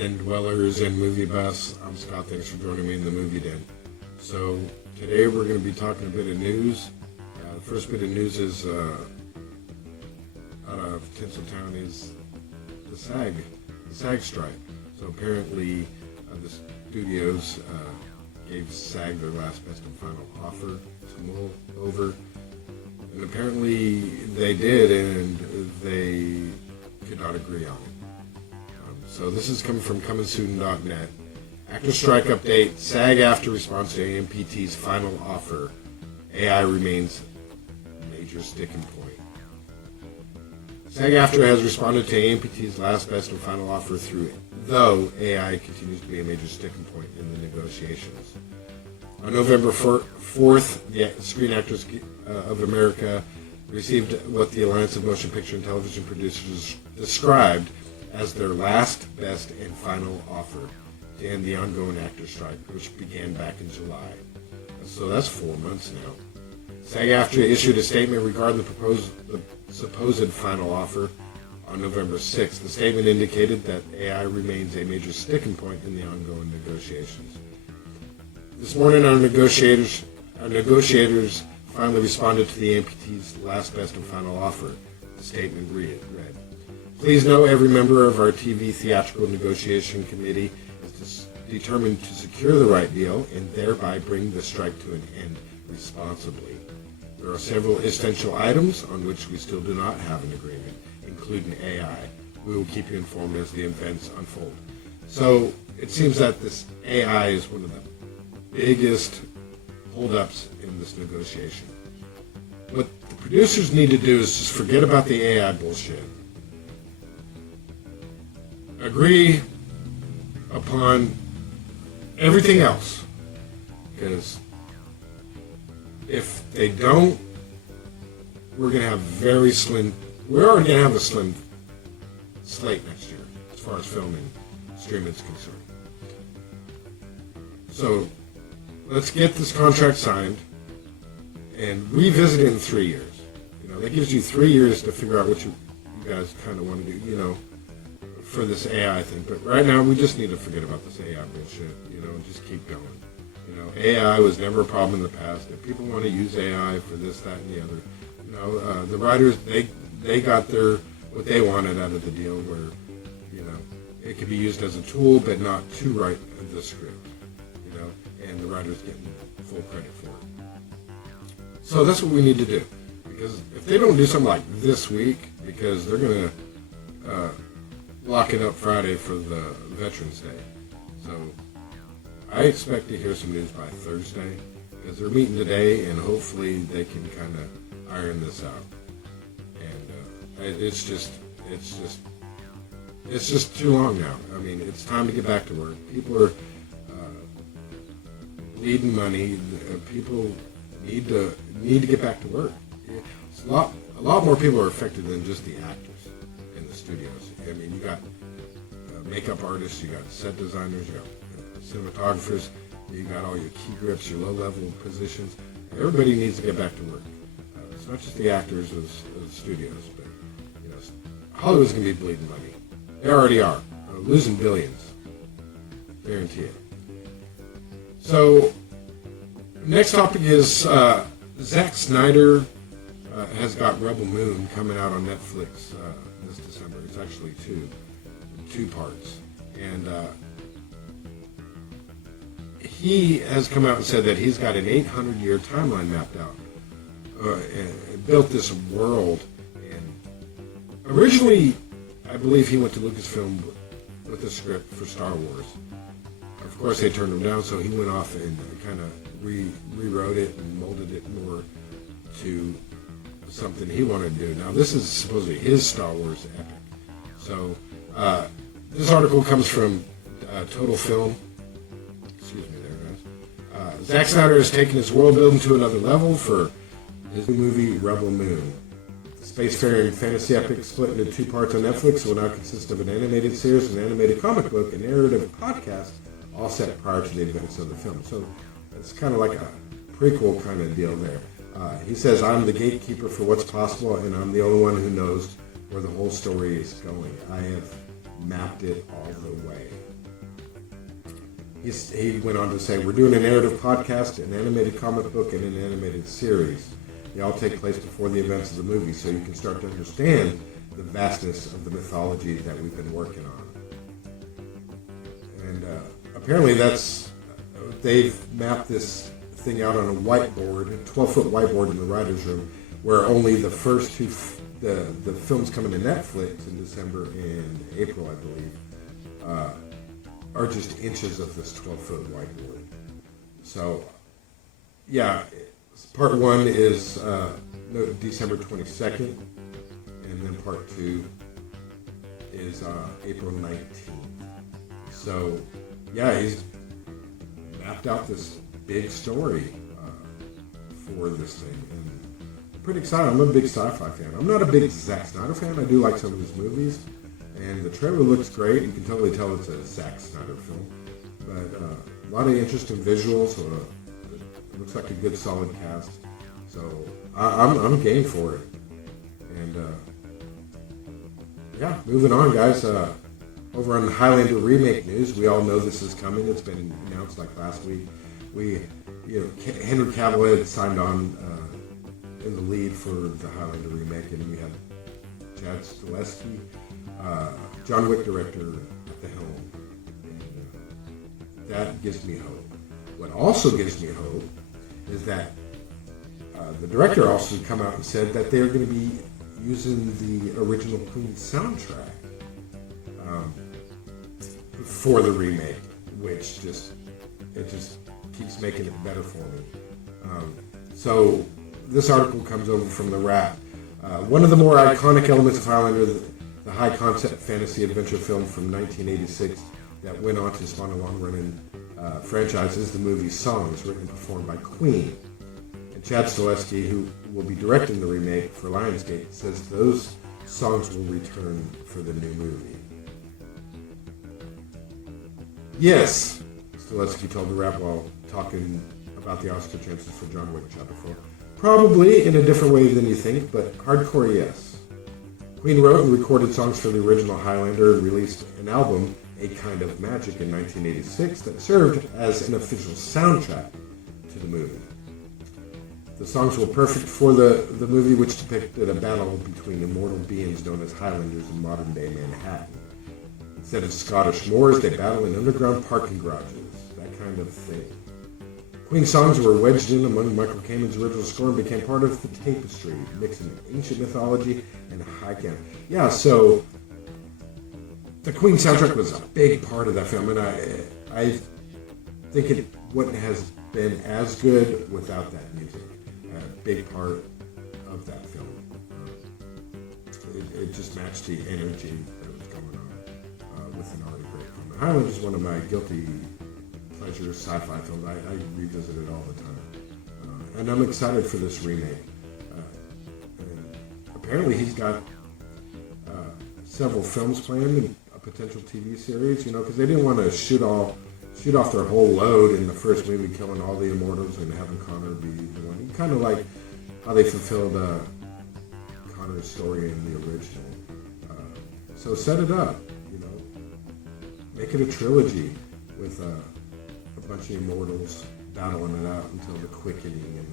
and dwellers and movie buffs. I'm Scott. Thanks for joining me in the movie den. So today we're going to be talking a bit of news. The first bit of news is out of Tinsel is the Sag Strike. So apparently the studios gave SAG their last best and final offer to mull over. And apparently they did, and they could not agree on it. So this is coming from comingsoon.net. Actor strike update. SAG-AFTRA response to AMPT's final offer. AI remains a major sticking point. SAG-AFTRA has responded to AMPT's last best and final offer though AI continues to be a major sticking point in the negotiations. On November 4th, the Screen Actors of America received what the Alliance of Motion Picture and Television Producers described as their last, best, and final offer to end the ongoing actor strike, which began back in July. So that's 4 months now. SAG-AFTRA issued a statement regarding the supposed final offer on November 6th. The statement indicated that AI remains a major sticking point in the ongoing negotiations. This morning, our negotiators finally responded to the AMPT's last, best, and final offer. The statement read, "Please know every member of our TV theatrical negotiation committee is determined to secure the right deal and thereby bring the strike to an end responsibly. There are several essential items on which we still do not have an agreement, including AI. We will keep you informed as the events unfold." So it seems that this AI is one of the biggest holdups in this negotiation. What the producers need to do is just forget about the AI bullshit. Agree upon everything else. Because if they don't, we're already going to have a slim slate next year as far as filming streaming is concerned. So let's get this contract signed and revisit it in 3 years. That gives you 3 years to figure out what you guys kind of want to do, for this AI thing. But right now, we just need to forget about this AI bullshit, and just keep going. AI was never a problem in the past. If people want to use AI for this, that, and the other, the writers, they got what they wanted out of the deal where, it could be used as a tool, but not to write the script, and the writers getting full credit for it. So that's what we need to do. Because if they don't do something like this week, because they're going to lock it up Friday for the Veterans Day. So I expect to hear some news by Thursday, because they're meeting today, and hopefully they can kind of iron this out. And it's just too long now. I mean, it's time to get back to work. People are needing money. People need to get back to work. It's a lot more people are affected than just the actors in the studios. I mean, you got makeup artists, you got set designers, you got cinematographers, you got all your key grips, your low-level positions. Everybody needs to get back to work. It's not just the actors of the studios, but Hollywood's going to be bleeding money. They already are, losing billions. Guarantee it. So, next topic is Zack Snyder has got Rebel Moon coming out on Netflix this December. It's actually two parts. And he has come out and said that he's got an 800-year timeline mapped out. And built this world. And originally, I believe he went to Lucasfilm with a script for Star Wars. Of course, they turned him down, so he went off and kind of rewrote it and molded it more to something he wanted to do. Now, this is supposedly his Star Wars epic. So, this article comes from Total Film. Excuse me there, guys. Zack Snyder has taken his world building to another level for his new movie, Rebel Moon. The spacefaring fantasy epic split into 2 parts on Netflix will now consist of an animated series, an animated comic book, a narrative podcast, all set prior to the events of the film. So it's kind of like a prequel kind of deal there. He says, "I'm the gatekeeper for what's possible, and I'm the only one who knows where the whole story is going. I have mapped it all the way." he went on to say, we're doing a narrative podcast, an animated comic book, and an animated series. They all take place before the events of the movie, so you can start to understand the vastness of the mythology that we've been working on. And apparently they've mapped this thing out on a whiteboard, a 12-foot whiteboard in the writer's room, where only the first two, the films coming to Netflix in December and April, I believe, are just inches of this 12-foot whiteboard. So, yeah, part 1 is December 22nd, and then part 2 is April 19th. So, yeah, he's mapped out this big story for this thing, and I'm pretty excited. I'm a big sci-fi fan. I'm not a big Zack Snyder fan. I do like some of his movies, and the trailer looks great. You can totally tell it's a Zack Snyder film, but a lot of interesting visuals. It looks like a good, solid cast. So I'm game for it. And yeah, moving on, guys. Over on the Highlander Remake news, we all know this is coming. It's been announced like last week. Henry Cavill had signed on in the lead for the Highlander remake, and we have Chad Stahelski, John Wick director at the helm. And, that gives me hope. What also gives me hope is that the director also come out and said that they're going to be using the original Queen soundtrack for the remake, which just keeps making it better for me. So this article comes over from The Wrap. One of the more iconic elements of Highlander, the high-concept fantasy adventure film from 1986 that went on to spawn a long-running franchise, is the movie's songs, written and performed by Queen. And Chad Stahelski, who will be directing the remake for Lionsgate, says those songs will return for the new movie. Yes, Stahelski told The Wrap while talking about the Oscar chances for John Wick Chapter 4. Probably in a different way than you think, but hardcore yes. Queen wrote and recorded songs for the original Highlander and released an album, A Kind of Magic, in 1986 that served as an official soundtrack to the movie. The songs were perfect for the movie, which depicted a battle between immortal beings known as Highlanders in modern-day Manhattan. Instead of Scottish moors, they battle in underground parking garages, that kind of thing. Queen songs were wedged in among Michael Kamen's original score and became part of the tapestry, mixing ancient mythology and high canon. Yeah, so the Queen soundtrack was a big part of that film, and I think it wouldn't have been as good without that music. A big part of that film. It just matched the energy that was going on with an already great film. Highlander is one of my guilty pleasure sci-fi films. I revisit it all the time. And I'm excited for this remake. And apparently he's got several films planned and a potential TV series, because they didn't want to shoot off their whole load in the first movie, killing all the immortals and having Connor be the one. Kind of like how they fulfilled Connor's story in the original. So set it up, make it a trilogy with a bunch of immortals battling it out until the quickening, and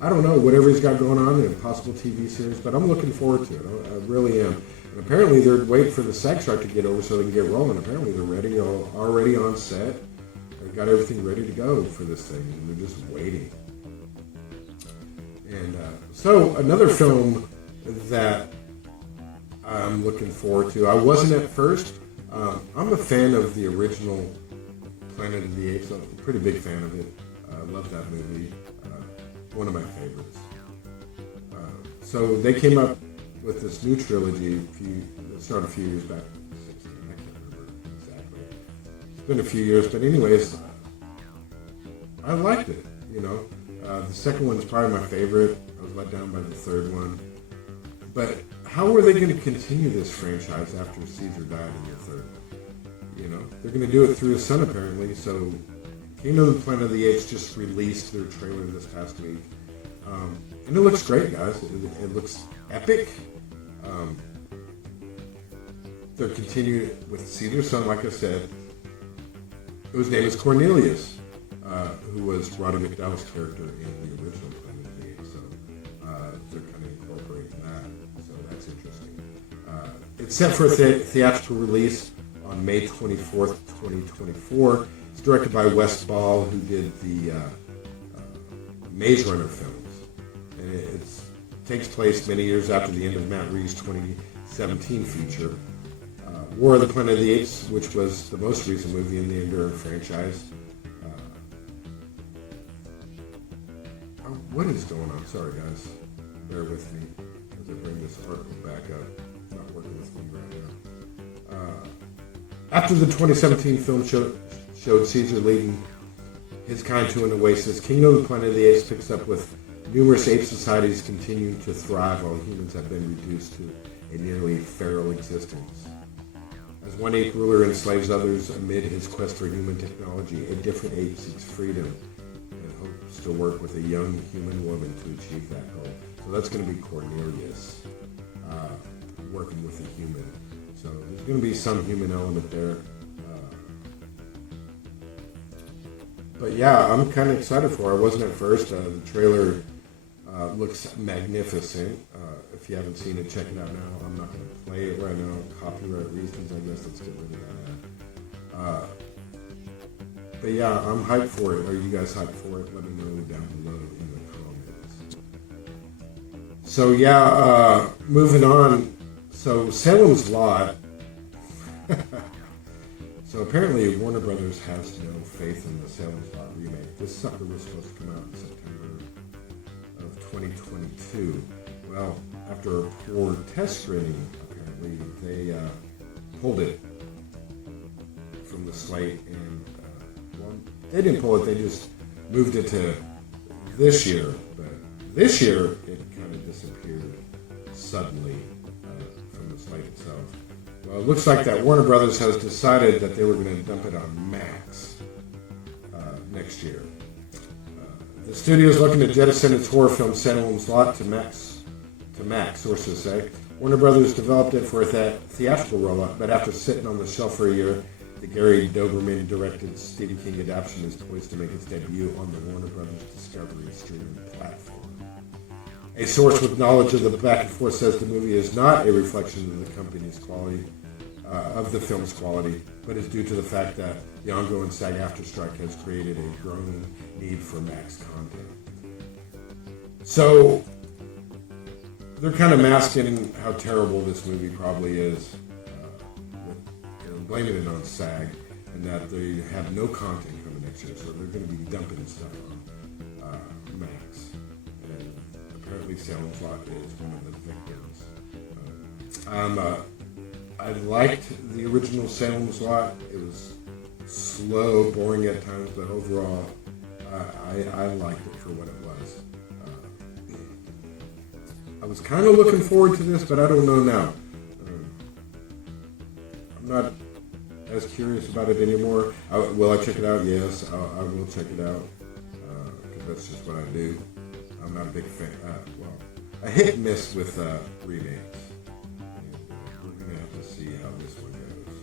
I don't know, whatever he's got going on in a possible TV series, but I'm looking forward to it. I really am. And apparently they're waiting for the Sag Strike to get over so they can get rolling. Apparently they're ready, already on set. They've got everything ready to go for this thing, and they're just waiting. And so another film that I'm looking forward to, I wasn't at first. I'm a fan of the original Planet of the Apes. I'm a pretty big fan of it. I love that movie. One of my favorites. So they came up with this new trilogy. It started a few years back. 16, I can't remember exactly. It's been a few years, but anyways, I liked it. The second one's probably my favorite. I was let down by the third one. But how are they going to continue this franchise after Caesar died in the third one? They're going to do it through his son, apparently. So, Kingdom of the Planet of the Apes just released their trailer this past week. And it looks great, guys. It looks epic. They're continuing with Caesar's son, like I said. whose name is Cornelius, who was Roddy McDowell's character in the original Planet of the Apes. So they're kind of incorporating that. So that's interesting. It's set for a theatrical release on May 24th, 2024. It's directed by Wes Ball, who did the Maze Runner films. And it takes place many years after the end of Matt Reeves' 2017 feature, War of the Planet of the Apes, which was the most recent movie in the Enduring franchise. What is going on? Sorry, guys. Bear with me as I bring this article back up. It's not working with me right now. After the 2017 film showed Caesar leading his kind to an oasis, Kingdom of the Planet of the Apes picks up with numerous ape societies continuing to thrive while humans have been reduced to a nearly feral existence. As one ape ruler enslaves others amid his quest for human technology, a different ape seeks freedom and hopes to work with a young human woman to achieve that goal. So that's going to be Cornelius working with a human. So there's going to be some human element there. But yeah, I'm kind of excited for it. I wasn't at first. The trailer looks magnificent. If you haven't seen it, check it out now. I'm not going to play it right now. Copyright reasons, I guess. Let's get rid of that. But yeah, I'm hyped for it. Are you guys hyped for it? Let me know down below in the comments. So yeah, moving on. So Salem's Lot. So apparently Warner Brothers has no faith in the Salem's Lot remake. This sucker was supposed to come out in September of 2022. Well, after a poor test screening, apparently, they pulled it from the slate. And, well, they didn't pull it, they just moved it to this year. But this year, it kind of disappeared suddenly from the slate itself. Well, it looks like that Warner Brothers has decided that they were going to dump it on Max next year. The studio is looking to jettison its horror film Salem's Lot to Max, sources say. Warner Brothers developed it for a theatrical rollout, but after sitting on the shelf for a year, the Gary Doberman-directed Stephen King adaptation is poised to make its debut on the Warner Brothers Discovery streaming platform. A source with knowledge of the back and forth says the movie is not a reflection of the company's quality, of the film's quality, but is due to the fact that the ongoing Sag Strike has created a growing need for Max content. So they're kind of masking how terrible this movie probably is, blaming it on SAG, and that they have no content coming next year, so they're going to be dumping stuff on Max. And apparently Salem's Lot is one of the victims. I liked the original Salem's Lot. It was slow, boring at times, but overall, I liked it for what it was. I was kind of looking forward to this, but I don't know now. I'm not as curious about it anymore. Will I check it out? Yes, I will check it out, because that's just what I do. I'm not a big fan. A hit and miss with remakes. We're going to have to see how this one goes.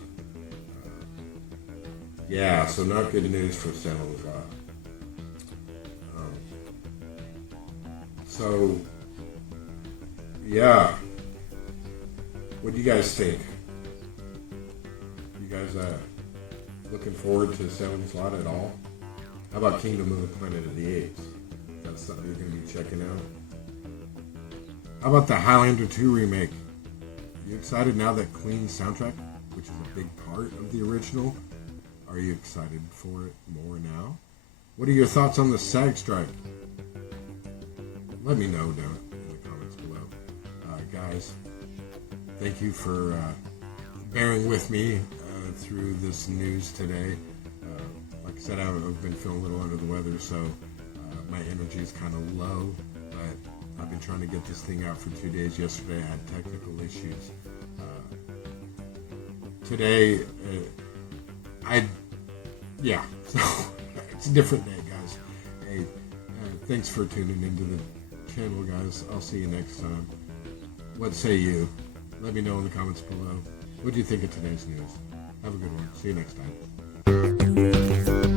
Yeah, so not good news for Salem's Lot. So, yeah. What do you guys think? You guys looking forward to Salem's Lot at all? How about Kingdom of the Planet of the Apes? That's something you're going to be checking out. How about the Highlander 2 remake? You excited now that Queen's soundtrack, which is a big part of the original, are you excited for it more now? What are your thoughts on the Sag Strike? Let me know down in the comments below. Guys, thank you for bearing with me through this news today. Like I said, I've been feeling a little under the weather, so my energy is kind of low, but I've been trying to get this thing out for 2 days. Yesterday I had technical issues. Today, so it's a different day, guys. Hey, thanks for tuning into the channel, guys. I'll see you next time. What say you? Let me know in the comments below. What do you think of today's news? Have a good one. See you next time. you.